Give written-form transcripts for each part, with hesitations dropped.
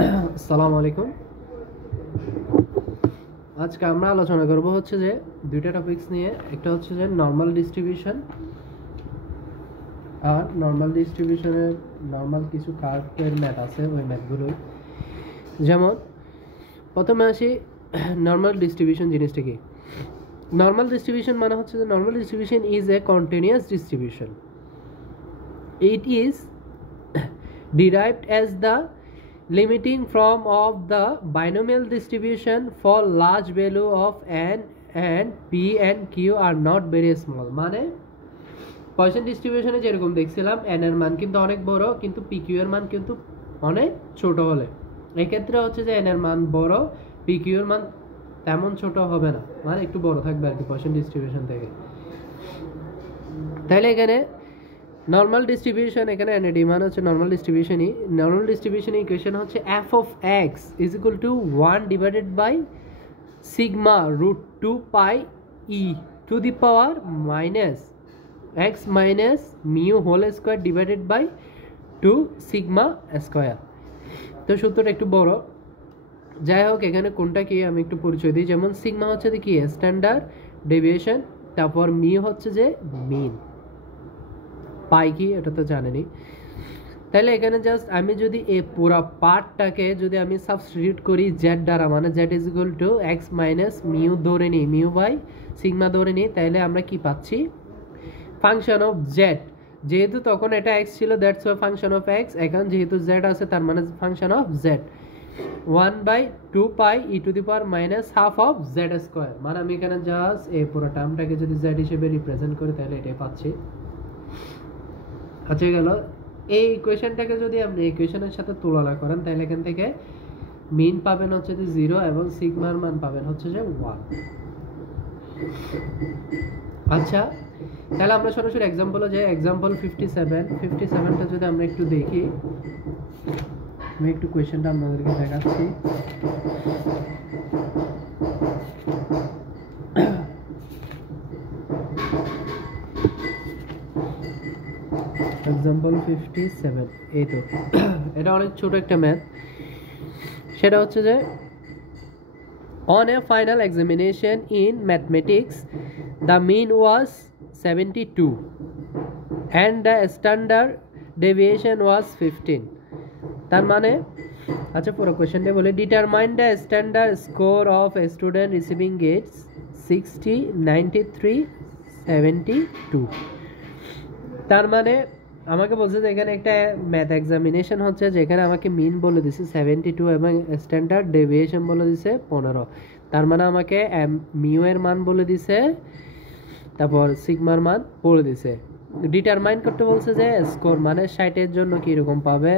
আসসালামু আলাইকুম। আজকে আমরা আলোচনা করব হচ্ছে যে দুইটা টপিকস নিয়ে। একটা হচ্ছে যে নর্মাল ডিস্ট্রিবিউশন, আর নর্মাল ডিস্ট্রিবিউশনের নর্মাল কিছু কার্ভের ম্যাথ আছে, ওই ম্যাথগুলোই। যেমন প্রথমে আসি, নর্মাল ডিস্ট্রিবিউশন জিনিসটা কি? নর্মাল ডিস্ট্রিবিউশন মানে হচ্ছে যে normal distribution is a continuous distribution. It is derived as the limiting form of the binomial distribution for large value of n and p and q are not very small. মানে poison ডিস্ট্রিবিউশনে যেরকম দেখছিলাম n এর মান কিন্তু অনেক বড়, কিন্তু p q এর মান কিন্তু অনেক ছোট হলে, এক্ষেত্রে হচ্ছে যে n এর মান বড়, p q এর মান তেমন ছোট হবে না, মানে একটু বড় থাকবে আর কি পয়সন ডিস্ট্রিবিউশন থেকে। তাহলে এখানে নর্মাল ডিস্ট্রিবিউশন, এখানে এনএডি মান হচ্ছে নর্মাল ডিস্ট্রিবিউশনই। নর্মাল ডিস্ট্রিবিউশন ইকুয়েশন হচ্ছে f of x is equal to 1 divided by sigma root 2 pi e to the power minus x minus mu whole square divided by 2 sigma square. তো সূত্রটা একটু বড়, যাই হোক এখানে কোনটা কি আমি একটু পরিচয় দিই। যেমন সিগমা হচ্ছে কি স্ট্যান্ডার্ড ডেভিয়েশন, তারপর মিউ হচ্ছে যে মিন, পাই কি এটা তো জানেনি। তাহলে এখানে জাস্ট আমি যদি এই পুরো পার্টটাকে যদি আমি সাবস্টিটিউট করি জেড দ্বারা, মানে Z is equal two x minus mu ধরে নিই, মিউ বাই সিগমা ধরে নিই, তাহলে আমরা কি পাচ্ছি? ফাংশন অফ জেড, যেহেতু তখন এটা এক্স ছিল that's why function of x, এখন যেহেতু জেড আছে তার মানে function of Z 1/2 pi e to the power minus half of Z square. মানে আমি এখানে জাস্ট এই পুরো টার্মটাকে যদি জেড হিসেবে রিপ্রেজেন্ট করি তাহলে এটাই পাচ্ছি। আচ্ছা গেল, এই ইকুয়েশনটাকে যদি আপনি ইকুয়েশনের সাথে তুলনা করেন তাহলে এখান থেকে মিন পাবেন হচ্ছে যে 0 এবং সিগমার মান পাবেন হচ্ছে যে 1। আচ্ছা তাহলে আমরা সরাসরি এক্সাম্পলে যাই। এক্সাম্পল 57টা যদি আমরা একটু দেখি, আমি একটু কোয়েশ্চেনটা আপনাদেরকে দেখাচ্ছি। এক্সাম্পল 57, এই তো এটা অনেক ছোট একটা ম্যাথ। সেটা হচ্ছে যে on a final examination in mathematics the mean was 72 and the standard deviation was 15. তার মানে আচ্ছা পুরো কোশ্চেনটা বলে, determine the standard score of a student receiving grades 60, 93, 72। তার মানে আমাকে বলছে যে এখানে একটা ম্যাথ এক্সামিনেশন হচ্ছে, যেখানে আমাকে মিন বলে দিছে 72 এবং স্ট্যান্ডার্ড ডেভিয়েশন বলে দিছে 15। তার মানে আমাকে মিউ এর মান বলে দিছে, তারপর সিগমার মান বলে দিছে। ডিটারমাইন করতে বলছে যে স্কোর, মানে 60-এর জন্য কীরকম পাবে,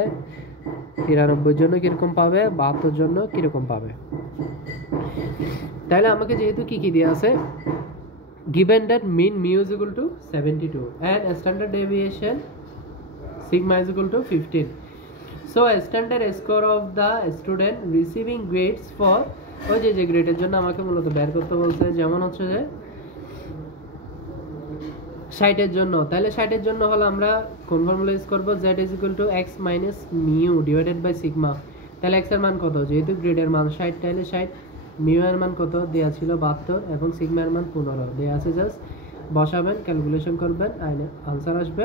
93-এর জন্য কীরকম পাবে, 72-এর জন্য কীরকম পাবে। তাহলে আমাকে যেহেতু কী দেওয়া আছে, given that mean mu is equal to 72 and standard deviation sigma is equal to 15, so a standard score of the student receiving grades for ওই যে গ্রেডের জন্য আমাকে মূলত বের করতে বলছে, যেমন হচ্ছে যে 60-এর জন্য। তাহলে 60-এর জন্য হলো আমরা কোন ফর্মুলা ইউজ করব, z is equal to x minus mu divided by sigma। তাহলে x এর মান কত, যেহেতু গ্রেডের মান 60, তাহলে 60, মিউ এর মান কত দেওয়া ছিল 72 এবং সিগমা এর মান 15 দেওয়া আছে, জাস্ট বসাবেন, ক্যালকুলেশন করবেন, আনসার আসবে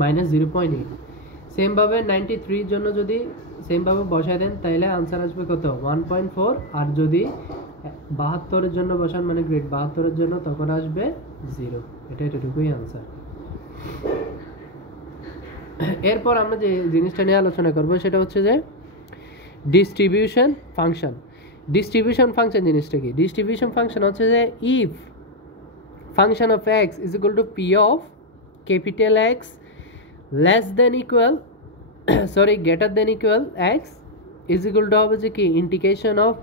-0.8। সেমভাবে 93-এর জন্য যদি সেমভাবে বসায় দেন তাহলে আনসার আসবে কত, 1.4। আর যদি 72-এর জন্য বসান, মানে গ্রেড 72-এর জন্য, তখন আসবে 0। এটুকুই আনসার। এরপর আমরা যে জিনিসটা নিয়ে আলোচনা করব সেটা হচ্ছে যে ডিস্ট্রিবিউশন ফাংশন। ডিস্ট্রিবিউশন ফাংশন জিনিসটা কি? ডিস্ট্রিবিউশন ফাংশন হচ্ছে যে if function of x is equal to p of capital x less than equal greater than equal x is equal to হবে যে কি integration of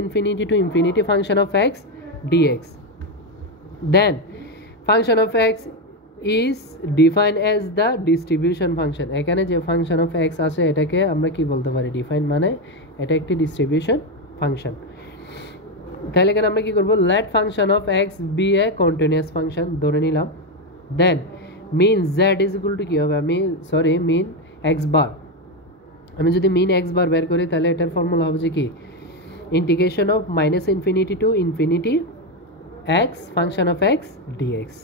-minus infinity to infinity function of x dx, then function of x is defined as the distribution function. এখানে যে function of x আছে এটাকে আমরা কি বলতে পারি, ডিফাইন, মানে এটা একটি ডিস্ট্রিবিউশন ফাংশন। তাহলে এখানে আমরা কি করব, let function of x be a continuous function ধরে নিলাম, then mean z is equal to কি হবে, মিন এক্স বার আমি যদি মিন এক্স বার বের করি তাহলে এটার ফর্মুলা হবে যে কি integration of minus infinity to infinity x function of x dx.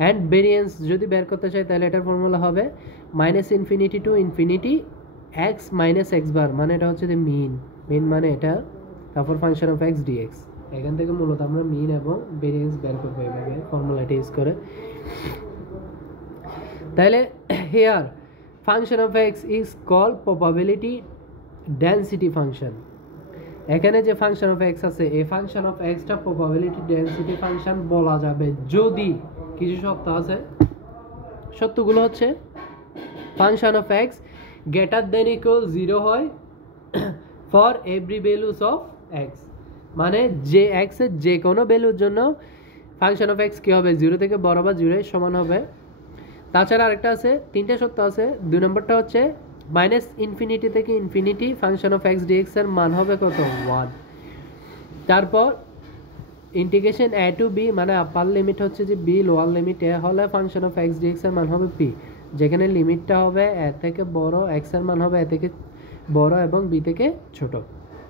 And variance যদি বের করতে চাই তাহলে এটার ফর্মুলা হবে minus infinity to infinity x minus x bar, মানে এটা হচ্ছে যে মিন মানে এটা, তারপর ফাংশন অফ এক্স ডিএক্স। এখান থেকে মূলত আমরা মিন এবং ভেরিয়েন্স বের করবো এইভাবে ফর্মুলাটি ইউজ করে। তাহলে here function of x is call probability density function. এখানে যে ফাংশন অফ এক্স আছে এই ফাংশন অফ এক্সটা প্রবাবিলিটি ডেন্সিটি ফাংশন বলা যাবে যদি কিছু শর্ত আছে। সত্যগুলো হচ্ছে function of x greater than equal 0 হয় for every values of x, মানে যে এক্স এর যে কোনো ভ্যালুর জন্য ফাংশন অফ এক্স কী হবে 0 থেকে বড় বা 0 এর সমান হবে। তাছাড়া আরেকটা আছে, তিনটে সত্য আছে। 2 নম্বরটা হচ্ছে মাইনাস ইনফিনিটি থেকে infinity function of x dx এর মান হবে কত 1। তারপর ইন্টিগ্রেশন এ টু বি, মানে আপার লিমিট হচ্ছে যে বি, লোয়ার লিমিট এ হলে ফাংশন অফ এক্স ডিএক্স এর মান হবে পি, যেখানে লিমিটটা হবে এ থেকে বড়, এক্স এর মান হবে এ থেকে বড় এবং বি থেকে ছোট।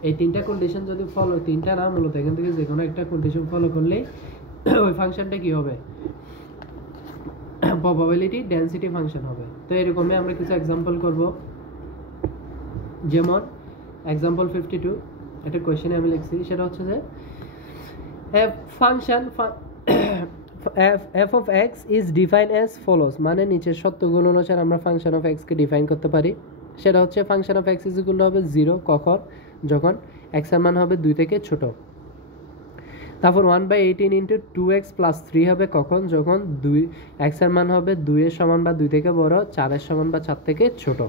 এই তিনটা কন্ডিশন যদি ফলো, তিনটা না মূলত এখান থেকে যে কোনো একটা কন্ডিশন ফলো করলেই ওই ফাংশনটা কি হবে প্রবাবিলিটি ডেন্সিটি ফাংশন হবে। তো এরকমই আমরা কিছু এক্সাম্পল করব, যেমন এক্সাম্পল 52 একটা কোয়েশ্চেনে আমি লিখছি, সেটা হচ্ছে যে function f of x is defined as follows, মানে নিচের সত্যগুলো অনুসারে আমরা function of x K define করতে পারি। সেটা হচ্ছে function of x is equal to হবে 0 কখন, যখন x এর মান হবে 2 থেকে ছোট। তারপর 1/18 ইন্টু 2x প্লাস 3 হবে কখন, যখন x এর মান হবে 2 এর সমান বা 2 থেকে বড়, 4 এর সমান বা 4 থেকে ছোট।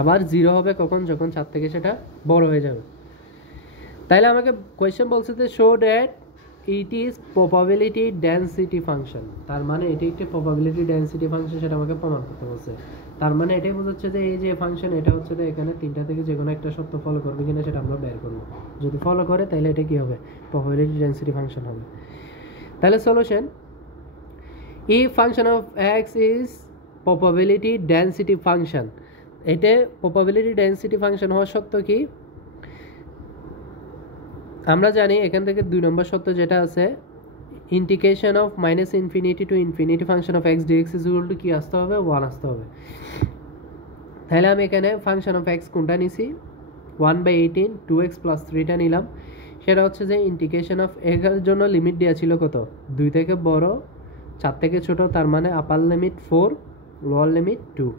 আবার 0 হবে কখন, যখন 4 থেকে সেটা বড় হয়ে যাবে। তাইলে আমাকে কোয়েশ্চেন বলছে যে show that it is probability density function, তার মানে এটি একটি প্রবাবিলিটি ডেন্সিটি ফাংশন, সেটা আমাকে প্রমাণ করতে বলছে। তার মানে এটাই বোঝাচ্ছে যে এই যে ফাংশন এটা হচ্ছে যে এখানে তিনটা থেকে যে কোনো একটা সত্য ফলো করবে কিনা সেটা আমরা বের করবো। যদি ফলো করে তাহলে এটা কি হবে প্রবাবিলিটি ডেন্সিটি ফাংশন হবে। তাহলে solution, if function of x is probability density function, এটা প্রবাবিলিটি ডেন্সিটি ফাংশন হওয়া সত্ত্বেও কি আমরা জানি এখান থেকে 2 নম্বর সত্য যেটা আছে integration of minus infinity to infinity function of x dx is equal to কি আসতে হবে 1 আসতে হবে। তাহলে আমি এখানে ফাংশন অফ এক্স কোনটা নিছি 1/18 2x প্লাস 3টা নিলাম, সেটা হচ্ছে যে ইন্টিগ্রেশন অফ এর জন্য লিমিট দেওয়া ছিল কত 2 থেকে বড় 4 থেকে ছোট, তার মানে আপার লিমিট 4 লোয়ার লিমিট 2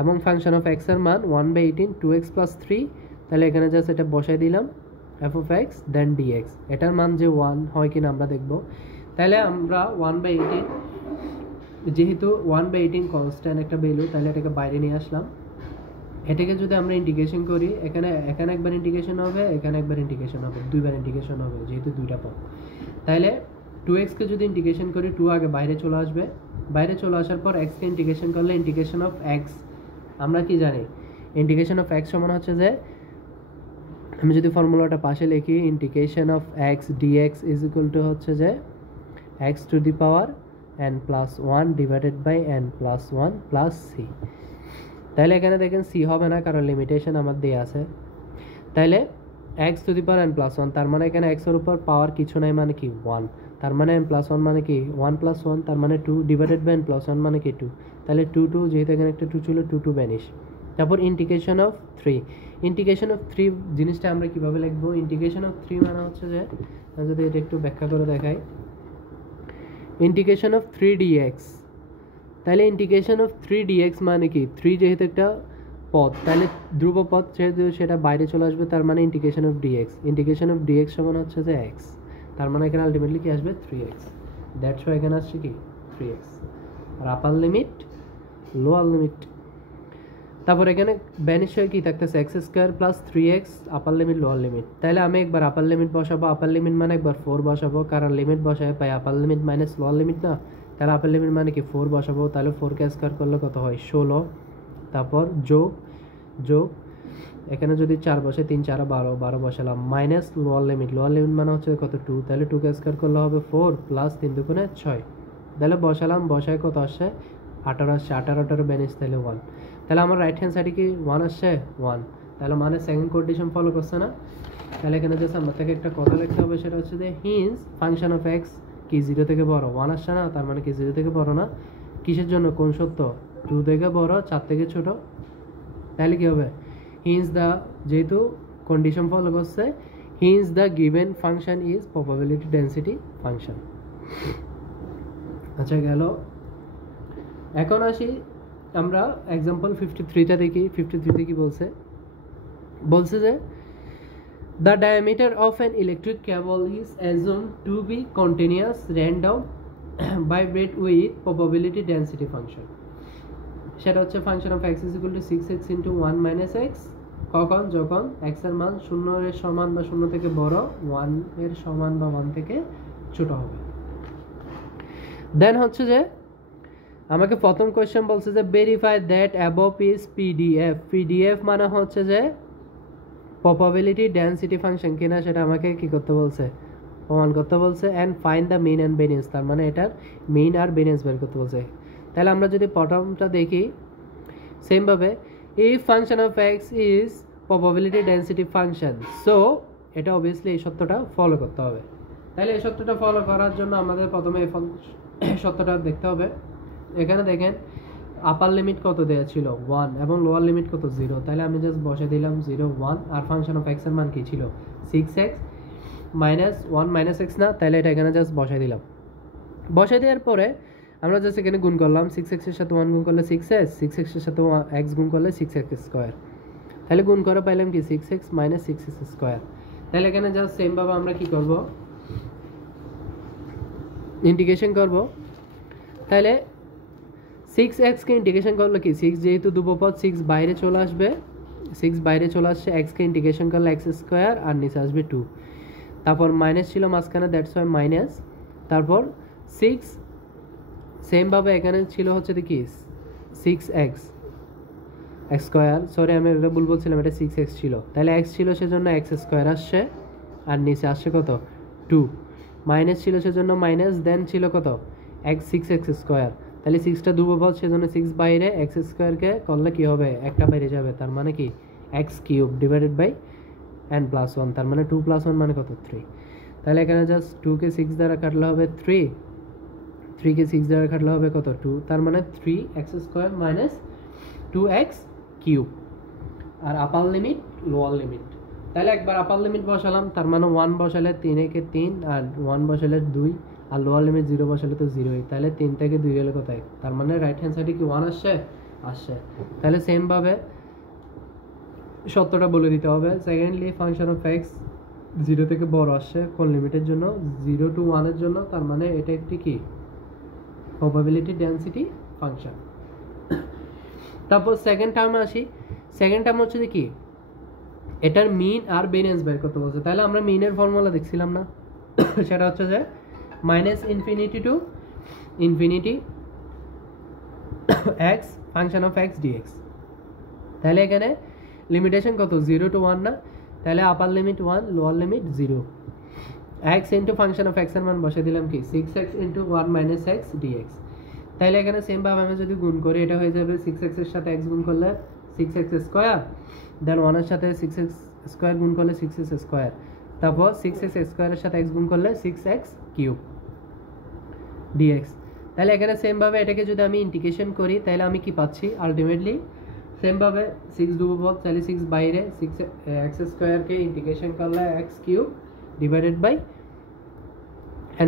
এবং ফাংশন অফ এক্স এর মান 1/18 2x প্লাস 3। তাহলে এখানে জাস্ট এটা বসাই দিলাম f of x then dx, এটার মান যে 1 হয় কিনা আমরা দেখব। তাহলে আমরা 1/18 যেহেতু 1/18 কনস্ট্যান্ট একটা ভ্যালু, তাহলে এটাকে বাইরে নিয়ে আসলাম। এটাকে যদি আমরা ইন্টিগ্রেশন করি এখানে একবার ইন্টিগ্রেশন হবে, এখানে একবার ইন্টিগ্রেশন হবে, দুইবার ইন্টিগ্রেশন হবে যেহেতু দুইটা পদ। তাহলে 2x কে যদি ইন্টিগ্রেশন করি 2 আগে বাইরে চলে আসবে, বাইরে চলে আসার পর x কে ইন্টিগ্রেশন করলে ইন্টিগ্রেশন অফ x আমরা কি জানি ইন্টিগ্রেশন অফ x সমান হচ্ছে যে আমি যদি ফর্মুলাটা পাশে লিখি integration of x dx is equal to হচ্ছে যে x to the power n plus 1 divided by n plus 1 plus c। তাহলে এখানে দেখেন c হবে না কারণ লিমিটেশন আমার দেয়া আছে। তাহলে x to the power n plus 1, তার মানে এখানে x এর উপর পাওয়ার কিছু নাই মানে কি 1, তার মানে n প্লাস 1 মানে কি 1 প্লাস 1 তার মানে 2 ডিভাইডেড বাই n প্লাস 1 মানে কি 2। তাহলে 2 যেহেতু এখানে একটা 2 ছিল 2 ভ্যানিশ। তারপর ইন্টিগ্রেশন অফ 3, ইন্টিগ্রেশন অফ 3 জিনিসটা আমরা কিভাবে লিখবো, ইন্টিগ্রেশন অফ 3 মানে হচ্ছে যে যদি এটা একটু ব্যাখ্যা করে দেখাই ইন্টিগ্রেশন অফ 3 dx, তাহলে ইন্টিগ্রেশন অফ 3 dx মানে কি 3 যেহেতু একটা পদ তাহলে ধ্রুব পদ যেহেতু সেটা বাইরে চলে আসবে, তার মানে integration of dx, integration of dx সমান হচ্ছে যে x, তার মানে এখানে আলটিমেটলি কি আসবে 3x। দ্যাটস ওয়াই এখানে আসছে কি 3x আর আপার লিমিট লোয়ার লিমিট। তারপর এখানে ভ্যানিশ হয়ে কি থাকতেছে এক্স স্কোয়ার প্লাস 3x আপার লিমিট লোয়ার লিমিট। তাহলে আমি একবার আপার লিমিট বসাবো, আপার লিমিট মানে একবার 4 বসাবো কারণ লিমিট বসায় পাই upper limit minus lower limit না, তাহলে আপার লিমিট মানে কি 4 বসাবো। তাহলে 4কে স্কোয়ার করলে কত হয় 16, তারপর যোগ যোগ এখানে যদি 4 বসে 3 4 12 বসালাম মাইনাস লোয়ার লিমিট মানে হচ্ছে কত 2, তাহলে 2কে স্কোয়ার করলে হবে 4 প্লাস 3 দুগুণে 6। তাহলে বসালাম, বসায় কত আসছে 18 আসছে, 18 বেনিস তাহলে 1, তাহলে আমার রাইট হ্যান্ড সাইডে কি 1 আসছে 1, তাহলে মানে সেকেন্ড কন্ডিশন ফলো করছে না। তাহলে এখানে জাস্ট আমার থেকে একটা কথা লিখতে হবে, সেটা হচ্ছে যে হিন্স ফাংশন অফ এক্স কি 0 থেকে বড়, 1 আসছে না, তার মানে কি 0 থেকে বড় না। কিসের জন্য, কোন সত্য, 2 থেকে বড় 4 থেকে ছোট। তাহলে কি হবে, হিন্স দ্য, যেহেতু কন্ডিশন ফলো করছে, hence the given function is probability density function. আচ্ছা গেল। এখন আসি আমরা এক্সাম্পল 53টা দেখি। 53তে কি বলছে, বলছে যে the diameter of an electric cable is assumed to be continuous random vibrate with probability density function. সেটা হচ্ছে function of x is equal to 6x into 1 minus x, কখন, যখন x এর মান 0 এর সমান বা 0 থেকে বড়, 1 এর সমান বা 1 থেকে ছোট হবে। দেন হচ্ছে যে আমাকে প্রথম কোয়েশ্চেন বলছে যে verify that above is PDF. PDF মানে হচ্ছে যে প্রবাবিলিটি ডেন্সিটি ফাংশন কিনা, সেটা আমাকে কি করতে বলছে, প্রমাণ করতে বলছে। And find the mean and variance, তার মানে এটার মিন আর ভেরিয়েন্স বের করতে বলছে। তাহলে আমরা যদি প্রথমটা দেখি, সেমভাবে if function of x is probability density function, so এটা অবভিয়াসলি এই সত্যটা ফলো করতে হবে। তাহলে এই সত্যটা ফলো করার জন্য আমাদের প্রথমে এই সত্যটা দেখতে হবে। এখানে দেখেন আপার লিমিট কত দেওয়া ছিল 1 এবং লোয়ার লিমিট কত 0, তাহলে আমি জাস্ট বসে দিলাম 0 1, আর ফাংশন অফ এক্স এর মান কি ছিল 6x মাইনাস 1 মাইনাস এক্স না, তাহলে এটা এখানে জাস্ট বসে দিলাম। বসে দেওয়ার পরে আমরা জাস্ট এখানে গুণ করলাম, 6x এর সাথে 1 গুণ করলে 6s, 6x এর সাথে x গুণ করলে 6x স্কোয়ার, তাহলে গুণ করে পাইলাম কি 6x মাইনাস 6x স্কোয়ার। তাহলে এখানে জাস্ট সেমভাবে আমরা কি করব, ইন্টিগ্রেশন করব। তাহলে 6x কে ইন্টিগ্রেশন করলে কি 6 যেহেতু ধ্রুবপদ 6 বাইরে চলে আসবে, 6 বাইরে চলে আসছে, x কে ইন্টিগ্রেশন করলে x স্কোয়ার আর নিচে আসবে 2, তারপর মাইনাস ছিল মাঝখানে, দ্যাটস ওয়াই মাইনাস, তারপর 6 সেমভাবে এখানে ছিল হচ্ছে কি 6x স্কোয়ার, সরি আমি এটা ভুল বলছিলাম, এটা 6x ছিল, তাহলে x ছিল সেজন্য x স্কোয়ার আসছে আর নিচে আসছে কত 2, মাইনাস ছিল সেজন্য মাইনাস, দেন ছিল কত x 6x স্কোয়ার, তাহলে 6টা ধ্রুবপদ সেজন্য 6 বাইরে, x স্কোয়ারকে করলে কি হবে একটা বাইরে যাবে, তার মানে কি x cube divided by n plus 1, তার মানে 2 প্লাস 1 মানে কত 3। তাহলে এখানে জাস্ট 2 কে 6 দ্বারা কাটলে হবে 3, 3 কে 6 দ্বারা কাটলে হবে কত 2, তার মানে 3x square minus 2x cube. আর আপার লিমিট লোয়ার লিমিট, তাহলে একবার আপার লিমিট বসালাম, তার মানে 1 বসালে 3 একে 3 আর 1 বসালে 2, আর লোয়ার লিমিট 0 বসালে তো 0ই, তাহলে 3 থেকে 2 গেলে কোথায়, তার মানে রাইট হ্যান্ড সাইডে কি 1 আসছে আসছে। তাহলে সেমভাবে সত্যটা বলে দিতে হবে। সেকেন্ডলি ফাংশন অফ এক্স 0 থেকে বড় আসছে কোন লিমিটের জন্য, 0 to 1 এর জন্য, তার মানে এটা একটি কি প্রবাবিলিটি ডেন্সিটি ফাংশন। তারপর সেকেন্ড টার্মে আসি। সেকেন্ড টার্ম হচ্ছে যে কি এটার মিন আর ভেরিয়েন্স বের করতে বলছে। তাহলে আমরা মিনের ফর্মুলা দেখছিলাম না, সেটা হচ্ছে যে minus infinity to infinity x function of x dx. তাহলে এখানে লিমিটেশন কত 0 to 1 না, তাহলে upper limit 1 lower limit 0, x into function of x এর মান বসে দিলাম কি 6x into 1 minus x dx. তাহলে এখানে সেমভাবে আমি যদি গুণ করি এটা হয়ে যাবে 6x এর সাথে x গুণ করলে 6x স্কোয়ার, দেন 1 এর সাথে 6x স্কোয়ার গুণ করলে 6x স্কোয়ার, তারপর 6x স্কোয়ারের সাথে x গুণ করলে 6x কিউব ডিএক্স। তাহলে এখানে সেমভাবে এটাকে যদি আমি ইন্টিগ্রেশন করি তাহলে আমি কি পাচ্ছি আলটিমেটলি সেমভাবে 6 ধ্রুবপদ, তাহলে 6 বাইরে, 6x স্কোয়ারকে ইন্টিগ্রেশন করলে x cube divided by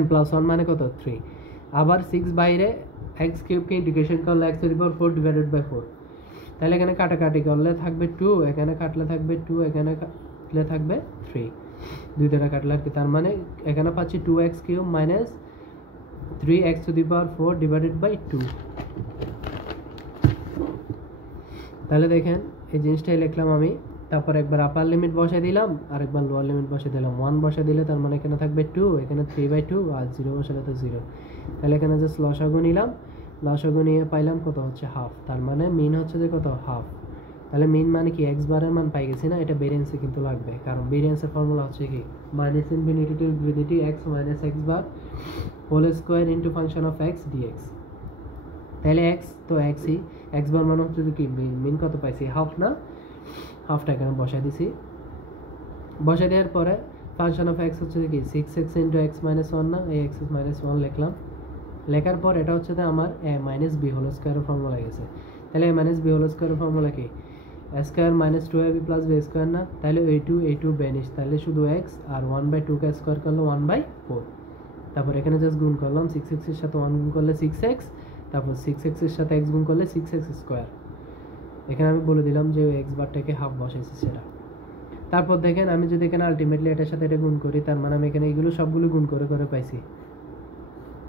n plus 1 মানে কত 3, আবার 6 বাইরে, x কিউবকে ইন্টিগ্রেশন করলে x to the power 4 divided by 4, তাহলে এখানে কাটাকাটি করলে থাকবে 2, এখানে কাটলে থাকবে 2, এখানে কাটলে থাকবে 3, দুই দ্বারা কাটলে আর কি, তার মানে এখানে পাচ্ছি 2x cube minus 3x to the power 4 divided by 2। তাহলে দেখেন এই জিনিসটাই লিখলাম আমি, তারপর একবার আপার লিমিট বসে দিলাম আর একবার লোয়ার লিমিট বসে দিলাম। 1 বসে দিলে তার মানে এখানে থাকবে 2, এখানে 3/2 আর 0 বসালে তো 0। তাহলে এখানে জাস্ট লসাগু নিলাম, লসাগু নিয়ে পাইলাম কত হচ্ছে হাফ, তার মানে মিন হচ্ছে যে কত হাফ। তাহলে মিন মানে কি এক্স বারের মান পাই গেছি না, এটা ভেরিয়েন্সে কিন্তু লাগবে, কারণ ভেরিয়েন্সের ফর্মুলা হচ্ছে কি minus infinity to infinity x minus x bar whole square into function of x dx. তাহলে এক্স তো এক্সই, এক্স বার মানে হচ্ছে কি মিন কত পাইছি হাফ না, হাফটা এখানে বসাই দিছি। বসাই দেওয়ার পরে ফাংশন অফ এক্স হচ্ছে কি 6x into x minus one না, এই এক্স মাইনাস ওয়ান লিখলাম। লেখার পর এটা হচ্ছে আমার এ মাইনাস বি হোল স্কোয়ারের ফর্মুলা গেছে। তাহলে এ মাইনাস বি হোল স্কোয়ারের ফর্মুলা কি a square minus 2ab plus b square না, তাহলে এই টু বেনিশ, তাহলে শুধু এক্স আর 1/2 স্কোয়ার করলে 1/4। তারপর এখানে জাস্ট গুণ করলাম 6x এর সাথে 1 গুণ করলে 6x, তারপর 6x এর সাথে x গুণ করলে 6x স্কোয়ার। এখানে আমি বলে দিলাম যে ওই এক্স বারটাকে হাফ বসাইছি সেটা। তারপর দেখেন আমি যদি এখানে আলটিমেটলি এটার সাথে এটা গুণ করি, তার মানে আমি এখানে এগুলো সবগুলো গুণ করে করে পাইছি।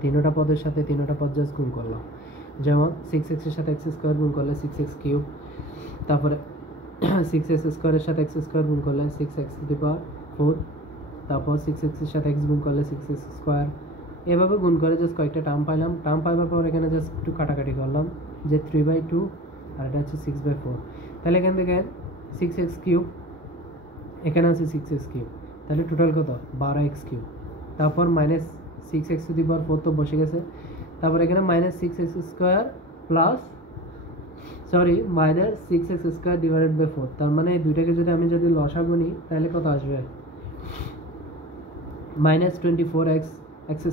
তিনোটা পদের সাথে তিনোটা পদ জাস্ট গুণ করলাম, যেমন 6x এর সাথে এক্স স্কোয়ার গুণ করলে 6x কিউব, তারপরে 6x স্কোয়ারের সাথে এক্স স্কোয়ার গুণ করলে 6x⁴, তারপর 6x এর সাথে এক্স গুণ করলে 6x স্কোয়ার। এভাবে গুণ করে জাস্ট কয়েকটা টার্ম পাইলাম। টার্ম পাইবার পর এখানে জাস্ট একটু কাটাকাটি করলাম, যে 3/2 আর এটা হচ্ছে 6/4। তাহলে এখান থেকে 6x কিউব, এখানে আছে 6x কিউব, তাহলে টোটাল কত 12x কিউব। তারপর মাইনাস 6x⁴ তো বসে গেছে। তারপর এখানে minus 6x square plus minus 6x square divided by 4। তার মানে এই দুইটাকে যদি লসাগু নিই তাহলে কত আসবে মাইনাস 24x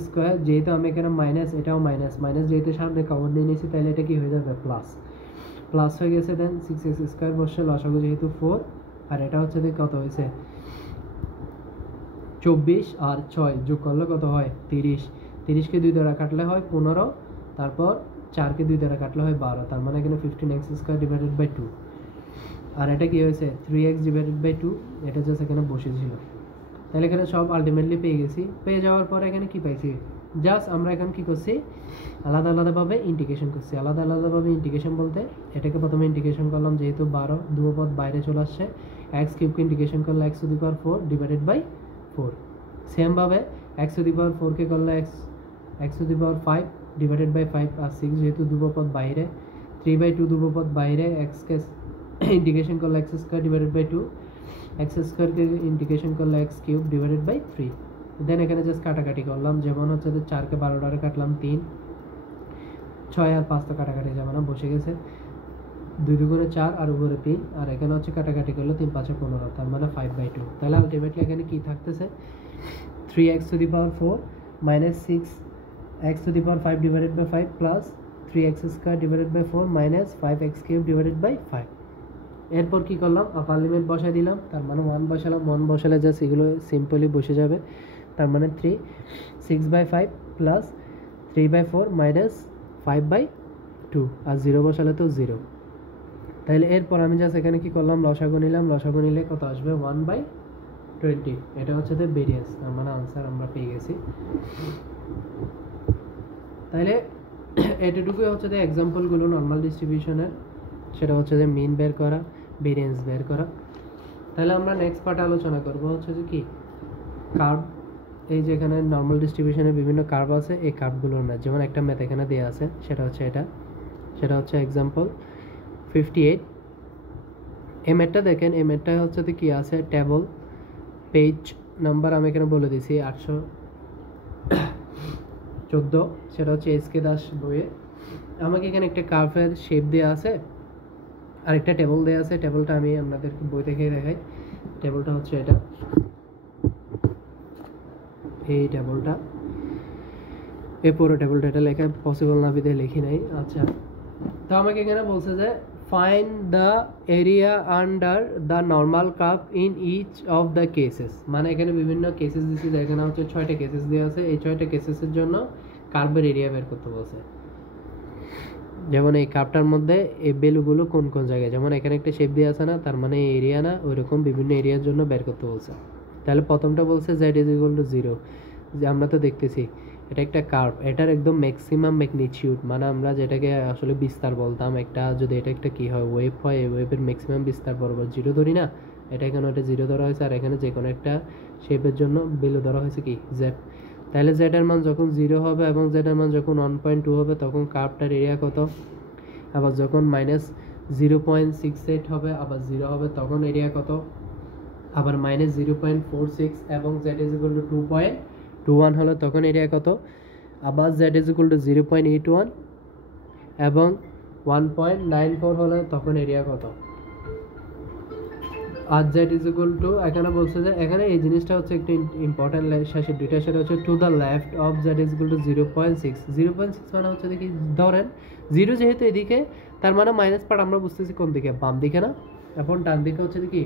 স্কোয়ার। যেহেতু আমি এখানে মাইনাস, এটাও মাইনাস মাইনাস যেহেতু সামনে কমন নিয়ে নিয়েছি, তাহলে এটা কি হয়ে যাবে প্লাস হয়ে গেছে। দেন 6x স্কোয়ার বসে লসাগু যেহেতু 4, আর এটা হচ্ছে কত হয়েছে 24 আর 6 যোগ করলে কত হয় 30। 30কে 2 দ্বারা কাটলে হয় 15, তারপর 4কে 2 দ্বারা কাটলে হয় 12। তার মানে এখানে 15x স্কোয়ার ডিভাইডেড বাই 2। আর এটা কি হয়েছে 3x ডিভাইডেড বাই 2, এটা জাস্ট এখানে বসেছিল। তাহলে এখানে সব আলটিমেটলি পেয়ে গেছি। পেয়ে যাওয়ার পরে এখানে কি পাইছি, জাস্ট আমরা এখন কি করছি আলাদা আলাদাভাবে ইন্টিগ্রেশন করছি। আলাদা আলাদাভাবে ইন্টিগ্রেশন বলতে এটাকে প্রথমে ইন্টিগ্রেশন করলাম, যেহেতু 12 দুপদ বাইরে চলে আসছে, x কিউবকে ইন্টিগ্রেশন করলে x⁴ ডিভাইডেড বাই 4। সেমভাবে x⁴ কে করলে x⁵ ডিভাইডেড বাই 5 আর 6, যেহেতু দুপদ বাইরে 3/2 দুপদ বাইরে, x কে ইন্টিগ্রেশন করলে x square divided by 2, x স্কোয়ারকে ইন্টিগ্রেশন করলে x cube divided by 3। Then এখানে জাস্ট কাটাকাটি করলাম, যেমন হচ্ছে 4কে 12 দ্বারা কাটলাম 3, 6 আর 5 তো কাটাকাটি যাবে না, বসে গেছে 2 দুগুণে 4 আর উপরে 3, আর এখানে হচ্ছে কাটাকাটি করলে 3 5 15, তার মানে 5/2। তাহলে আলটিমেটলি এখানে কি থাকতেছে 3x⁴ minus 6x⁵ divided by 5 plus 3x square divided by 4 minus 5x cube divided by 5। এরপর কি করলাম আপার লিমিট বসাই দিলাম, তার মানে 1 বসালাম। 1 বসালে জাস্ট এগুলো সিম্পলি বসে যাবে, তার মানে 6/5 প্লাস 3/4 মাইনাস 5/2, আর 0 বসালে তো 0। তাহলে এরপর আমি জাস্ট এখানে কি করলাম লসাগু নিলাম। লসাগু নিলে কত আসবে 1/20। এটা হচ্ছে ভেরিয়েন্স, তার মানে আনসার আমরা পেয়ে গেছি। তাহলে এটুকুই হচ্ছে এক্সাম্পলগুলো নর্মাল ডিস্ট্রিবিউশনের, সেটা হচ্ছে মিন বের করা, ভেরিয়েন্স বের করা। তাহলে আমরা নেক্সট পার্টে আলোচনা করব হচ্ছে কি কার্ভ। এই যে এখানে নর্মাল ডিস্ট্রিবিউশনের বিভিন্ন কার্ভ আছে, এই কার্ভগুলোর ম্যাথ, যেমন একটা ম্যাথ এখানে দেওয়া আছে, সেটা হচ্ছে এক্সাম্পল 58। এই ম্যাথটা দেখেন, এই ম্যাথটা হচ্ছে কি আছে টেবল, পেজ নাম্বার আমি এখানে বলে দিয়েছি 814, সেটা হচ্ছে এসকে দাস বইয়ে। আমাকে এখানে একটা কার্ভের শেপ দেওয়া আছে আর একটা টেবল দেওয়া আছে। টেবলটা আমি আপনাদেরকে বই থেকে দেখাই। টেবলটা হচ্ছে এটা, এই টেবলটা, এই পুরো টেবলটা, এটা লেখা পসিবল না বিধে লিখি নাই। আচ্ছা, তো আমাকে এখানে বলছে যে find the area under the normal curve in each of the cases. মানে এখানে বিভিন্ন কেসেস দিচ্ছি, এখানে হচ্ছে 6টা কেসেস দেওয়া আছে। এই 6টা কেসেসের জন্য কার্ভের এরিয়া বের করতে বলছে। যেমন এই কার্ভটার মধ্যে এই ভ্যালুগুলো কোন কোন জায়গায়, যেমন এখানে একটা শেপ দেওয়া আছে না, তার মানে এরিয়া না, ওইরকম বিভিন্ন এরিয়ার জন্য বের করতে বলছে। তাহলে প্রথমটা বলছে z=0, যে আমরা তো দেখতেছি এটা একটা কার্ভ, এটার একদম ম্যাক্সিমাম ম্যাগনিটিউড, মানে আমরা যেটাকে আসলে বিস্তার বলতাম, একটা যদি এটা একটা কি হয় ওয়েভ হয়, এই ওয়েভের ম্যাক্সিমাম বিস্তার বরাবর 0 ধরি না, এটা এখানে ওটা 0 ধরা হয়েছে, আর এখানে যে কোনো একটা শেপের জন্য ভ্যালু ধরা হয়েছে কি z। তাহলে z এর মান যখন 0 হবে এবং z এর মান যখন 1.2 হবে তখন কার্ভটার এরিয়া কত, আবার যখন -0.68 হবে আবার 0 হবে তখন এরিয়া কত, আবার -0.46 এবং z=2.21 হলো তখন এরিয়া কত, আবার z=0.81 এবং 1.94 হলে তখন এরিয়া কত? আর জেড ইজ ইকুয়াল টু, এখানে বলছে যে এখানে এই জিনিসটা হচ্ছে একটু ইম্পর্টেন্ট শেষের দুইটা, সেটা হচ্ছে to the left of Z is equal two 0.6। 0.6 মানে হচ্ছে দেখি ধরেন 0 যেহেতু এদিকে, তার মানে মাইনাস পার্ট আমরা বুঝতেছি কোন দিকে, বাম দিকে না, এখন ডান দিকে হচ্ছে কি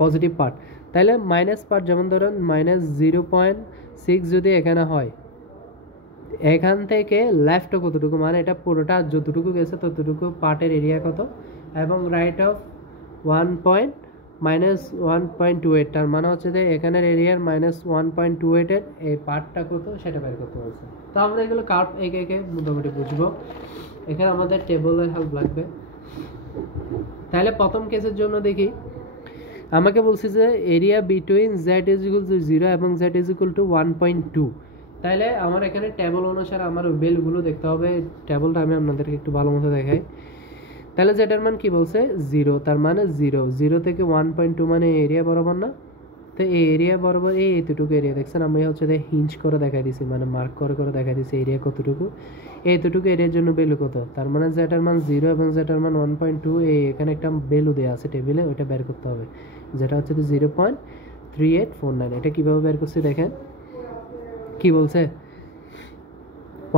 পজিটিভ পার্ট। তাহলে মাইনাস পার্ট যেমন ধরেন -0.6 যদি এখানে হয়, এখান থেকে লেফটও কতটুকু, মানে এটা পুরোটা যতটুকু গেছে ততটুকু পার্টের এরিয়া কত, এবং রাইট অফ -1.28, তার মানে হচ্ছে যে এখানের এরিয়ার -1.28 এই পার্টটা কত সেটা বের করতে বলছে। তো আমরা এগুলো কার্ভ একে একে মোটামুটি বুঝবো। এখানে আমাদের টেবলের হেল্প লাগবে। তাহলে প্রথম কেসের জন্য দেখি, আমাকে বলছে যে area between Z is equal to 0 এবং জেড ইজ ইকুয়াল টু 1.2। তাহলে আমার এখানে টেবল অনুসারে আমার বেলগুলো দেখতে হবে। টেবলটা আমি আপনাদেরকে একটু ভালো মতো দেখাই। তাহলে যেটার মান কি বলছে 0, তার মানে 0 থেকে 1.2 মানে এরিয়া বরাবর না। তো এই এরিয়া বরাবর এইটুকু এরিয়া দেখছেন, আমি হচ্ছে হিঞ্জ করে দেখাই দিছি, মানে মার্ক করে করে দেখাই দিছি এরিয়া কতটুকু। এইটুকু এরিয়ার জন্য ভ্যালু কত, তার মানে যেটার মান 0 এবং যেটার মান 1.2, এখানে একটা ভ্যালু দেওয়া আছে টেবিলে, ওইটা বের করতে হবে, যেটা হচ্ছে 0.3849। এটা কীভাবে বের করছি দেখেন, কি বলছে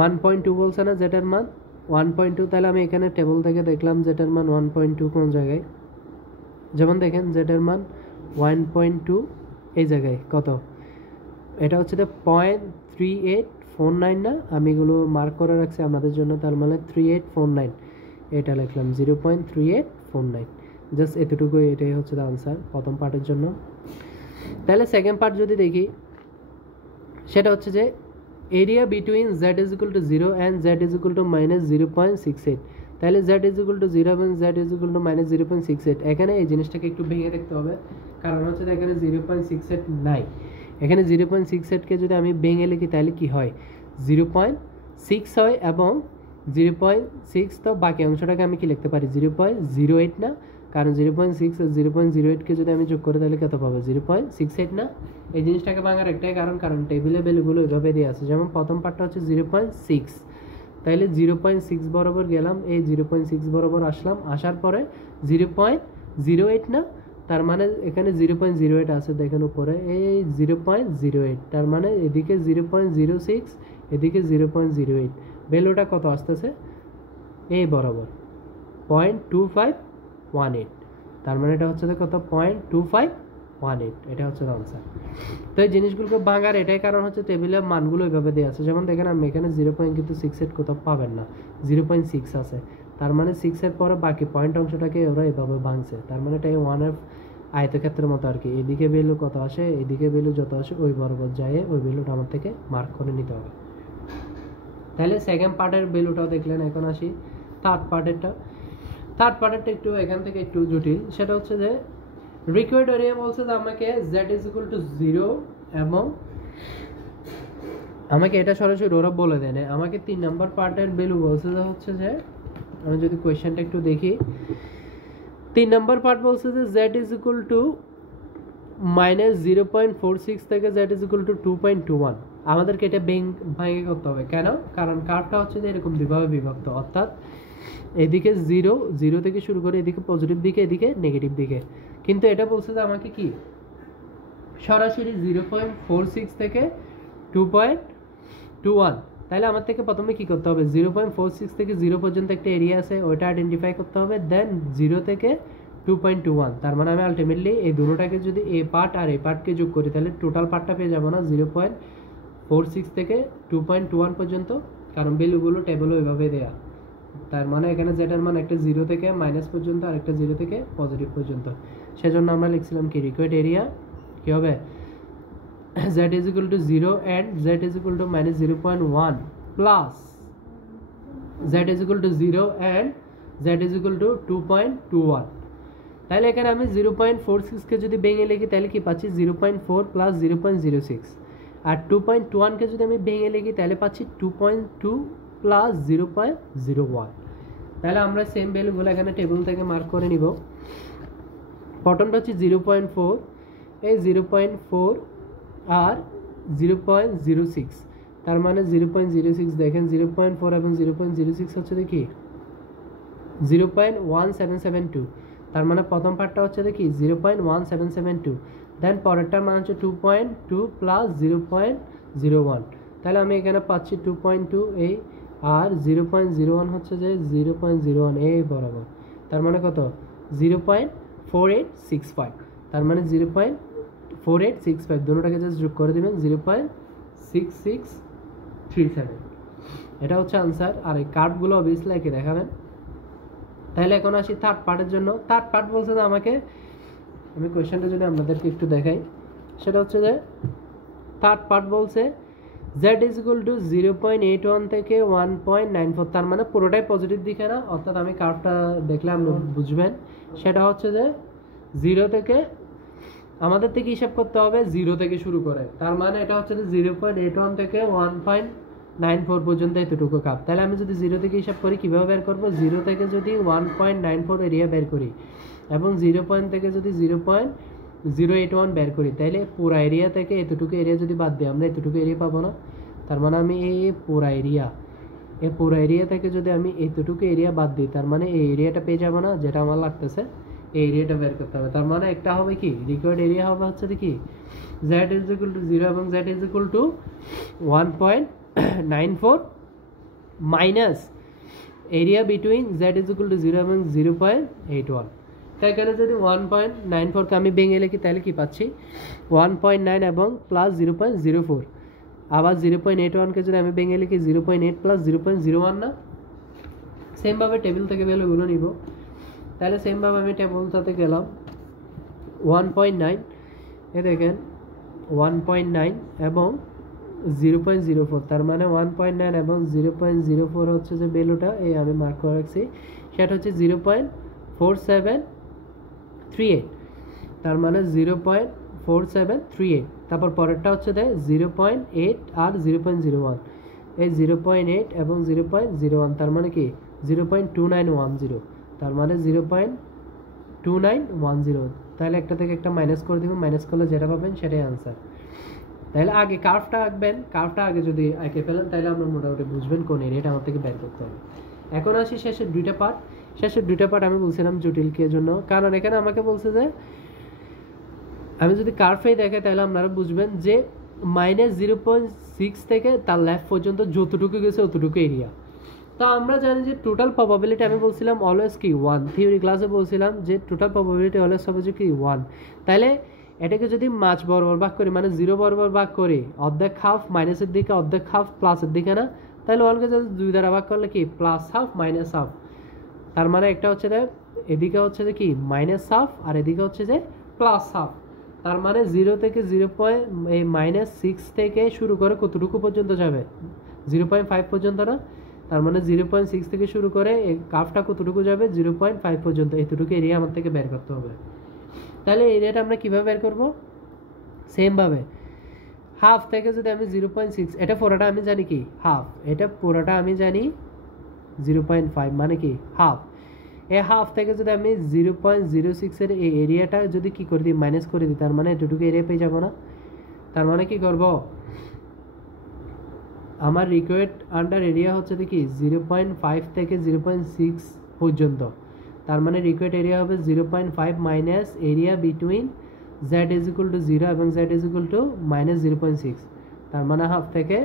1.2 বলছে না যেটার মান 1.2। তাহলে আমি এখানে টেবল থেকে দেখলাম যেটার মান 1.2 কোন জায়গায়, যেমন দেখেন যেটার মান 1.2 এই জায়গায় কত, এটা হচ্ছে 0.3849 না, আমি এগুলো মার্ক করে রাখছি আপনাদের জন্য, তার মানে 3849 এটা লিখলাম 0.3849, জাস্ট এতটুকু, এটাই হচ্ছে আনসার প্রথম পার্টের জন্য। তাহলে সেকেন্ড পার্ট যদি দেখি, সেটা হচ্ছে যে area between Z is equal to 0 and Z is equal two -0.68। তাহলে জেড ইজ ইকুয়াল টু 0 এবং জেড ইজ ইকুয়াল টু -0.68, এখানে এই জিনিসটাকে একটু ভেঙে দেখতে হবে, কারণ হচ্ছে এখানে 0.68 নাই। এখানে 0.68কে যদি আমি ভেঙে লিখি তাহলে কি হয়, 0.6 হয়, এবং 0.6, তো বাকি অংশটাকে আমি কি লিখতে পারি 0.08 না, কারণ 0.6 আর 0.08কে যদি আমি যোগ করে তাহলে কত পাবো 0.68 না। এই জিনিসটাকে ভাঙার একটাই কারণ টেবিলে ভ্যালুগুলো এভাবে দিয়ে আছে, যেমন প্রথম পার্টটা হচ্ছে 0.6, তাইলে 0.6 বরাবর গেলাম, এই 0.6 বরাবর আসলাম, আসার পরে 0.08 না, তার মানে এখানে 0.08 আছে দেখেন উপরে, এই 0.08, তার মানে এদিকে 0.06, এদিকে 0.08, ভ্যালুটা কত আসতেছে এই বরাবর 0.2518, তার মানে এটা হচ্ছে কত 0.2518, এটা হচ্ছে আনসার। তো এই জিনিসগুলোকে ভাঙার এটাই কারণ হচ্ছে টেবিলের মানগুলো এইভাবে দেওয়া আছে, যেমন দেখেন আমি এখানে 0.68 কোথাও পাবেন না, 0.6 আছে, তার মানে 6-এর পরে বাকি পয়েন্ট অংশটাকে ওরা এভাবে ভাঙছে, তার মানে এটা 1-এর আয়তক্ষেত্রের মতো আর কি, এদিকে ভ্যালু কত আসে, এদিকে ভ্যালু যত আসে ওই বরাবর যায়, ওই ভ্যালুটা আমার থেকে মার্ক করে নিতে হবে। তাহলে সেকেন্ড পার্টের ভ্যালুটাও দেখলেন। এখন আসি থার্ড পার্টেরটা। থার্ড পার্টেরটা একটু এখান থেকে একটু জটিল, সেটা হচ্ছে যে রিকোয়ার্ড এরিয়া বলছে যে আমাকে z ইজ ইকুয়াল টু 0, এবং আমাকে এটা সরাসরি ওরা বলে দেয় না, আমাকে 3 নম্বর পার্টের ভ্যালু বলছে যে হচ্ছে যে, আমি যদি কোয়েশ্চেনটা একটু দেখি, 3 নম্বর পার্ট বলছে যে z ইজ ইকুয়াল টু -0.46 থেকে z ইজ ইকুয়াল টু 2.21। আমাদেরকে এটা ভাঙে করতে হবে, কেন, কারণ কার্ভটা হচ্ছে যে এরকম দুইভাবে বিভক্ত, অর্থাৎ এদিকে 0 থেকে শুরু করে এদিকে পজিটিভ দিকে, এদিকে নেগেটিভ দিকে, কিন্তু এটা বলছে যে আমাকে কি সরাসরি 0.46 থেকে 2.21। তাহলে আমার থেকে প্রথমে কি করতে হবে, 0.46 থেকে 0 পর্যন্ত একটা এরিয়া আছে, ওইটা আইডেন্টিফাই করতে হবে, দেন 0 থেকে 2.21, তার মানে আমি আলটিমেটলি এই দুটোটাকে যদি এই পার্ট আর এই পার্টকে যোগ করি তাহলে টোটাল পার্টটা পেয়ে যাবো না 0.46 থেকে 2.21 পর্যন্ত, কারণ ভ্যালুগুলো টেবলে ওইভাবে দেয়া, তার মানে এখানে যেটার মান একটা 0 থেকে মাইনাস পর্যন্ত আর একটা 0 থেকে পজিটিভ পর্যন্ত, সেজন্য আমরা লিখছিলাম কি রিকোয়ার্ড এরিয়া কি হবে z is equal to 0 and z is equal to -0.1 plus z is equal to 0 and z is equal to 2.21। তাহলে এখানে আমি 0.46 কে যদি ভেঙে লিখি তাহলে কি পাচ্ছি 0.4 প্লাস 0.06, আর 2.21 কে যদি আমি ভেঙে লিখি তাহলে পাচ্ছি 2.2 প্লাস 0.01। তাহলে আমরা সেম ভ্যালুগুলো এখানে টেবিল থেকে মার্ক করে নিব। প্রথমটা হচ্ছে 0.4, এই 0.4 আর 0.06, তার মানে 0.06 দেখেন 0.4 এবং 0.06 হচ্ছে কি 0.1772, তার মানে প্রথম পার্টটা হচ্ছে দেখি 0.1772, দেন পরেরটার মান হচ্ছে 2.2 প্লাস 0.01, তাহলে আমি এখানে পাচ্ছি 2.2 এই, আর 0.01 হচ্ছে যে 0.01 এই বরাবর, তার মানে কত 0.4865, তার মানে 0.4865 দুটোটাকে জাস্ট যোগ করে দেবেন 0.6637, এটা হচ্ছে আনসার। আর এই কার্ভগুলো অবভিয়াসলি একে দেখাবেন। তাহলে এখন আসি থার্ড পার্টের জন্য। থার্ড পার্ট বলছে যে আমাকে, আমি কোয়েশ্চেনটা যদি আপনাদেরকে একটু দেখাই, সেটা হচ্ছে যে থার্ড পার্ট বলছে z ইজ ইকুয়াল টু 0.81 থেকে 1.94, তার মানে পুরোটাই পজিটিভ দিকে না, অর্থাৎ আমি কার্ভটা দেখলে আপনি বুঝবেন। সেটা হচ্ছে যে 0 থেকে আমাদের থেকে হিসাব করতে হবে 0 থেকে শুরু করে, তার মানে এটা হচ্ছে যে 0.81 থেকে 1.94 পর্যন্ত এতটুকু কাপ। তাহলে আমি যদি 0 থেকে হিসাব করি কীভাবে বের করবো, 0 থেকে যদি 1.94 এরিয়া বের করি এবং 0 পয়েন্ট থেকে যদি 0.081 বের করি, তাহলে পুরা এরিয়া থেকে এতটুকু এরিয়া যদি বাদ দিই আমরা এতটুকু এরিয়া পাবো না। তার মানে আমি এই পুরা এরিয়া থেকে যদি আমি এতটুকু এরিয়া বাদ দিই, তার মানে এই এরিয়াটা পেয়ে যাবো না, যেটা আমার লাগতেছে এই এরিয়াটা বের করতে হবে। তার মানে একটা হবে কি, রিকোয়ার্ড এরিয়া হবে হচ্ছে কি z ইজ ইকুয়াল টু 0 এবং z is equal two 1.94 minus area between z is equal to 0 এবং 0.81। তাই এখানে যদি 1.94কে আমি ভেঙে লিখি তাহলে কি পাচ্ছি 1.9 এবং প্লাস 0.04, আবার 0.81কে যদি আমি ভেঙে লিখি 0.8 প্লাস 0.01 না। সেমভাবে টেবিল থেকে ভ্যালুগুলো নিব, তাহলে সেমভাবে আমি টেবিলটাতে গেলাম 1.9, এ দেখেন 1.9 এবং 0.04, তার মানে 1.9 এবং 0.04 হচ্ছে যে ভ্যালুটা, এই আমি মার্ক করে রাখছি, সেটা হচ্ছে 0.4738, তার মানে 0.4738। তারপর পরেরটা হচ্ছে 0.8 আর 0.01, এই 0.8 এবং 0.01, তার মানে কি 0.2910, তার মানে 0.2910। তাহলে একটা থেকে একটা মাইনাস করে দেবেন, মাইনাস করলে যেটা পাবেন সেটাই আনসার। তাহলে আগে কার্ভটা আঁকবেন, কার্ভটা আগে যদি এঁকে ফেলেন তাহলে আপনার মোটামুটি বুঝবেন কোন এরিয়াটা আমার থেকে বের করতে হবে। এখন আসি শেষের দুইটা পার্ট আমি বলছিলাম জটিলকের জন্য, কারণ এখানে আমাকে বলছে যে আমি যদি কার্ভেই দেখে তাহলে আপনারা বুঝবেন যে -0.6 থেকে তার লেফট পর্যন্ত যতটুকু গেছে অতটুকু এরিয়া। তো আমরা জানি যে টোটাল প্রবাবিলিটি আমি বলছিলাম অলওয়েজ কি 1, থিওরি ক্লাসে বলছিলাম যে টোটাল প্রবাবিলিটি অলওয়েজ হবে যে কি 1। তাহলে এটাকে যদি মাঝ বরাবর ভাগ করি, মানে 0 বরাবর ভাগ করি, অর্ধেক হাফ মাইনাসের দিকে, অর্ধেক হাফ প্লাসের দিকে না, তাহলে ওয়ানকে যদি 2 দ্বারা ভাগ করলে কি প্লাস হাফ মাইনাস হাফ, তার মানে একটা হচ্ছে যে এদিকে হচ্ছে যে কি মাইনাস হাফ আর এদিকে হচ্ছে যে প্লাস হাফ, তার মানে 0 থেকে 0.6 থেকে শুরু করে কতটুকু পর্যন্ত যাবে 0.5 পর্যন্ত না, তার মানে 0.6 থেকে শুরু করে এই কার্ভটা কতটুকু যাবে 0.5 পর্যন্ত, এতটুকু এরিয়া আমার থেকে বের করতে হবে। তাহলে এরিয়াটা আমরা কীভাবে বের করবো, সেমভাবে হাফ থেকে যদি আমি 0.6, এটা পুরোটা আমি জানি কি হাফ, এটা পুরোটা আমি জানি 0.5 মানে কি হাফ, এই হাফ থেকে যদি আমি 0.06 এর এই এরিয়াটা যদি কি করে দিই মাইনাস করে দিই, তার মানে এতটুকু এরিয়া পেয়ে যাবো না। তার মানে কি করব, আমার রিকোয়ার্ড আন্ডার এরিয়া হচ্ছে কি 0.5 থেকে 0.6 পর্যন্ত, তার মানে রিকোয়ার্ড এরিয়া হবে 0.5 minus area between z is equal to 0 এবং z ইজ ইকুয়াল টু -0.6, তার মানে হাফ থেকে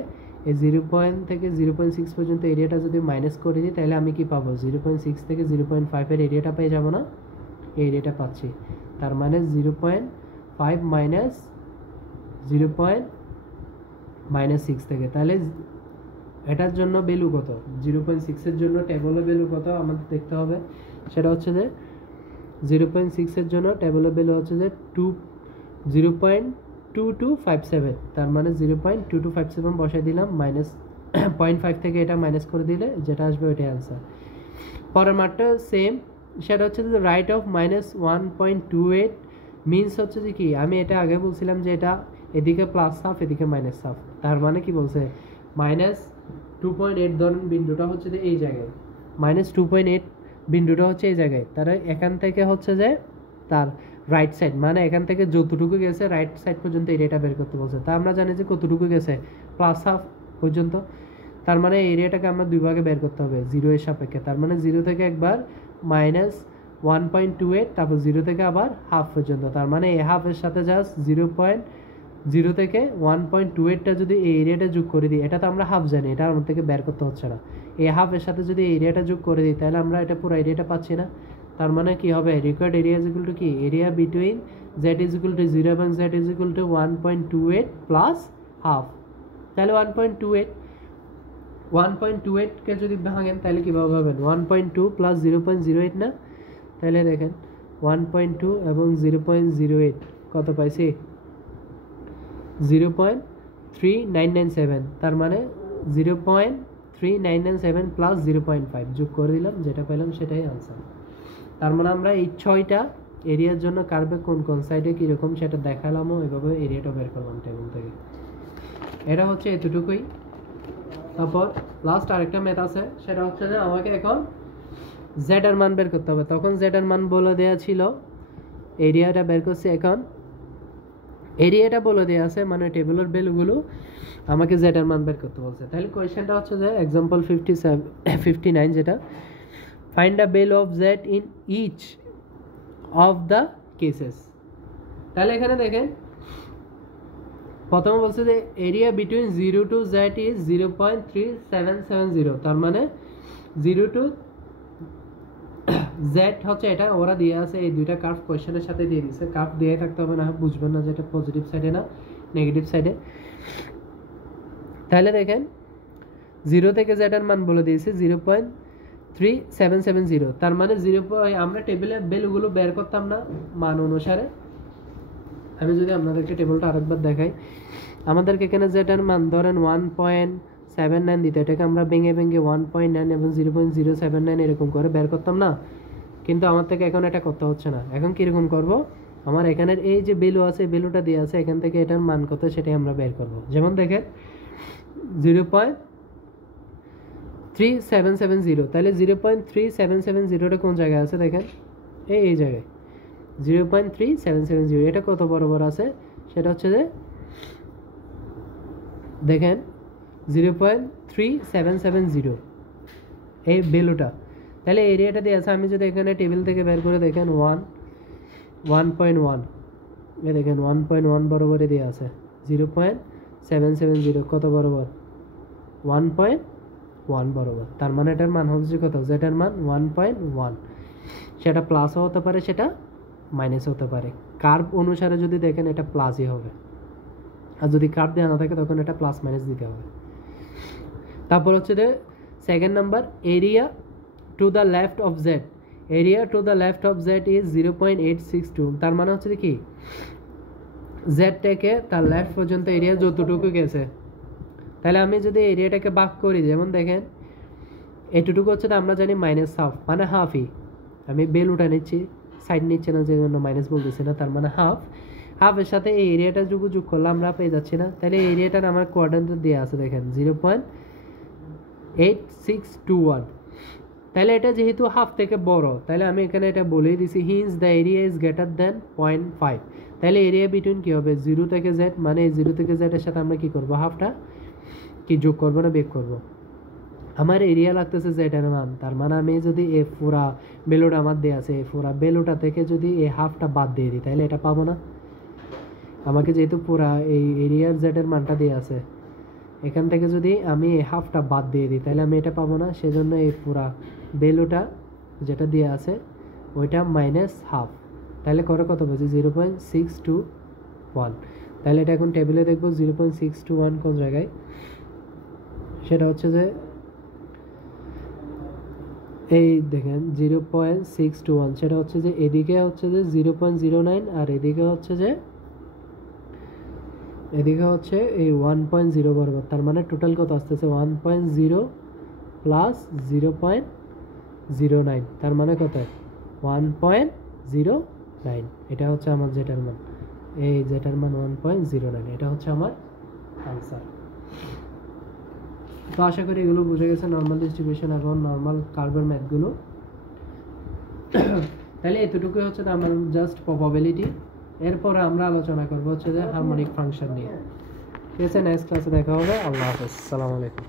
এই 0.6 পর্যন্ত এরিয়াটা যদি মাইনাস করে দিই তাহলে আমি কি পাবো 0.6 থেকে 0.5 এর এরিয়াটা পেয়ে যাবো না, এই এরিয়াটা পাচ্ছি, তার মানে 0.5 মাইনাস 0.6 থেকে, তাহলে এটার জন্য ভ্যালু কত 0.6 এর জন্য টেবলের ভ্যালু কত আমাদের দেখতে হবে, সেটা হচ্ছে যে 0.6 এর জন্য টেবলের ভ্যালু হচ্ছে যে 0.2257, তার মানে 0.2257 বসাই দিলাম, মাইনাস 0.5 থেকে এটা মাইনাস করে দিলে যেটা আসবে ওইটাই আনসার। পরের মাঠটা সেম, সেটা হচ্ছে যে রাইট অফ -1.28 মিনস হচ্ছে যে কি, আমি এটা আগে বলছিলাম যে এটা এদিকে প্লাস হাফ এদিকে মাইনাস হাফ, তার মানে কি বলছে -2.8 ধরেন বিন্দুটা হচ্ছে যে এই জায়গায়, -2.8 বিন্দুটা হচ্ছে এই জায়গায়, তার এখান থেকে হচ্ছে যে তার রাইট সাইড, মানে এখান থেকে যতটুকু গেছে রাইট সাইড পর্যন্ত এরিয়াটা বের করতে বলছে, তা আমরা জানি যে কতটুকু গেছে প্লাস হাফ পর্যন্ত, তার মানে এরিয়াটাকে আমরা দুই ভাগে বের করতে হবে 0 এর সাপেক্ষে। তার মানে 0 থেকে একবার -1.28, তারপর 0 থেকে আবার হাফ পর্যন্ত। তার মানে এই হাফের সাথে জাস্ট 0.0 থেকে 1.28টা যদি এই এরিয়াটা যোগ করে দিই, এটা তো আমরা হাফ জানি, এটা আমার থেকে বের করতে হচ্ছে না। এই হাফের সাথে যদি এই এরিয়াটা যোগ করে দিই তাহলে আমরা এটা পুরো এরিয়াটা পাচ্ছি না। তার মানে কি হবে, required area is equal to কি, area between z is equal to 0 এবং z is equal to 1.28 plus half. তাহলে 1.28কে যদি ভাঙেন তাহলে কীভাবে পাবেন, 1.2 প্লাস 0.08 না, তাহলে দেখেন 1.2 এবং 0.08 কত পাইছি, 0.3997। তার মানে 0.3997 প্লাস 0.5 যোগ করে দিলাম, যেটা পেলাম সেটাই আনসার। তার মানে আমরা এই 6টা এরিয়ার জন্য কার্ভে কোন কোন সাইডে কীরকম সেটা দেখালামও, এভাবে এরিয়াটা বের করলাম টেবিল থেকে। এটা হচ্ছে এতটুকুই। তারপর লাস্ট আরেকটা ম্যাথ আছে, সেটা হচ্ছে যে আমাকে এখন জেড এর মান বের করতে হবে। তখন জেড এর মান বলে দেওয়া ছিল, এরিয়াটা বের করছি, এখন এরিয়াটা বলে দেওয়া আছে, মানে টেবিলের ভ্যালুগুলো আমাকে জেড এর মান বের করতে বলছে। তাহলে কোয়েশ্চেনটা হচ্ছে যে এক্সাম্পল 59, যেটা find the value of z in each of the cases. তাহলে এখানে দেখেন প্রথমে বলছে যে area between 0 to z is 0.3770। তার মানে 0 টু z হচ্ছে এটা, ওরা দিয়ে আছে এই দুইটা কার্ভ কোয়েশ্চেনের সাথে দিয়ে দিয়েছে। কার্ভ দিয়ে থাকতে হবে, না বুঝবেন না যেটা পজিটিভ সাইডে না নেগেটিভ সাইডে। তাহলে দেখেন 0 থেকে z এর মান বলে দিয়েছে 0.3770। তার মানে আমরা টেবিলের ভ্যালুগুলো বের করতাম না মান অনুসারে। আমি যদি আপনাদেরকে টেবিলটা আরেকবার দেখাই, আমাদেরকে এখানে যেটার মান ধরেন 1.79 দিতে, এটাকে আমরা ভেঙে 1.9 এবং 0.079 এরকম করে বের করতাম না, কিন্তু আমার থেকে এখন এটা করতে হচ্ছে না। এখন কীরকম করব, আমার এখানের এই যে ভ্যালু আছে, ভ্যালুটা দিয়ে আছে, এখান থেকে এটার মান কত সেটাই আমরা বের করব। যেমন দেখেন 0.3770, তাহলে 0.3770টা কোন জায়গায় আছে দেখেন, এই জায়গায় 0.3770। এটা কত বরাবর আছে, সেটা হচ্ছে যে দেখেন 0.3770 এই ভ্যালুটা। তাহলে এরিয়াটা দিয়ে আছে, আমি যদি এখানে টেবিল থেকে বের করে দেখেন 1.1, এ দেখেন 1.1 বরাবরে দিয়ে আছে, 0.770 কত বরাবর, 1.1 বরাবর। তার মানে এটার মান হচ্ছে কত, যেটার মান 1.1। সেটা প্লাসও হতে পারে, সেটা মাইনাস হতে পারে। কার্ভ অনুসারে যদি দেখেন এটা প্লাসই হবে, আর যদি কার্ভ দেওয়া না থাকে তখন এটা প্লাস মাইনাস দিতে হবে। তারপর হচ্ছে যে second number, area to the left of Z, area to the left of Z is 0.862। তার মানে হচ্ছে কি, জেড থেকে তার লেফট পর্যন্ত এরিয়া যতটুকু গেছে, তাহলে আমি যদি এরিয়াটাকে ভাগ করি, যেমন দেখেন এতটুকু হচ্ছে আমরা জানি -হাফ, মানে হাফই। আমি ভ্যালুটা নিচ্ছি, সাইড নিচ্ছে না, যে জন্য মাইনাস বলতেছি না। তার মানে হাফের সাথে এই এরিয়াটা যোগ করলে আমরা পেয়ে যাচ্ছি না। তাহলে এই এরিয়াটার আমার কোয়াড্রেন্ট দেওয়া আছে দেখেন 0.8621। তাহলে এটা যেহেতু হাফ থেকে বড়, তাহলে আমি এখানে এটা বলেই দিছি, hence the area is greater than 0.5। তাহলে এরিয়া বিটুইন কী হবে, 0 থেকে z, মানে 0 থেকে z এর সাথে আমরা কী করবো, হাফটা কি যোগ করবো না বিয়োগ করবো। আমার এরিয়া লাগতেছে z এর মান, তার মানে আমি যদি এই পুরা বেলুটা আমার দেওয়া আছে, এই পুরা বেলুটা থেকে যদি এই হাফটা বাদ দিয়ে দিই তাহলে এটা পাবো না। আমাকে যেহেতু পুরা এই এরিয়ার z এর মানটা দেওয়া আছে, এখান থেকে যদি আমি এই হাফটা বাদ দিয়ে দিই তাহলে আমি এটা পাবো না। সেজন্য এই পুরা বেলুটা যেটা দেওয়া আছে ওইটা -হাফ, তাহলে করে কত বলছি 0.621। তাহলে এটা এখন টেবিলে দেখবো 0.621 কোন জায়গায়, সেটা হচ্ছে যে এই দেখেন 0.621, সেটা হচ্ছে যে এদিকে হচ্ছে যে 0.09 আর এদিকে হচ্ছে এই 1.0 বরাবর। তার মানে টোটাল কত আসতেছে 1.0 প্লাস 0.09, তার মানে কত 1.09। এটা হচ্ছে আমার জেটার মান, এই জেটার মান 1.09, এটা হচ্ছে আমার আনসার। তো আশা করি এগুলো বুঝে গেছে, নর্মাল ডিস্ট্রিবিউশন এবং নর্মাল কার্ভের ম্যাথগুলো। তাহলে এতটুকুই হচ্ছে আমার জাস্ট প্রবাবিলিটি। এরপরে আমরা আলোচনা করবো হচ্ছে যে হারমোনিক ফাংশন নিয়ে। ঠিক আছে, নেক্সট ক্লাসে দেখা হবে। আল্লাহ হাফেজ, আসসালামু আলাইকুম।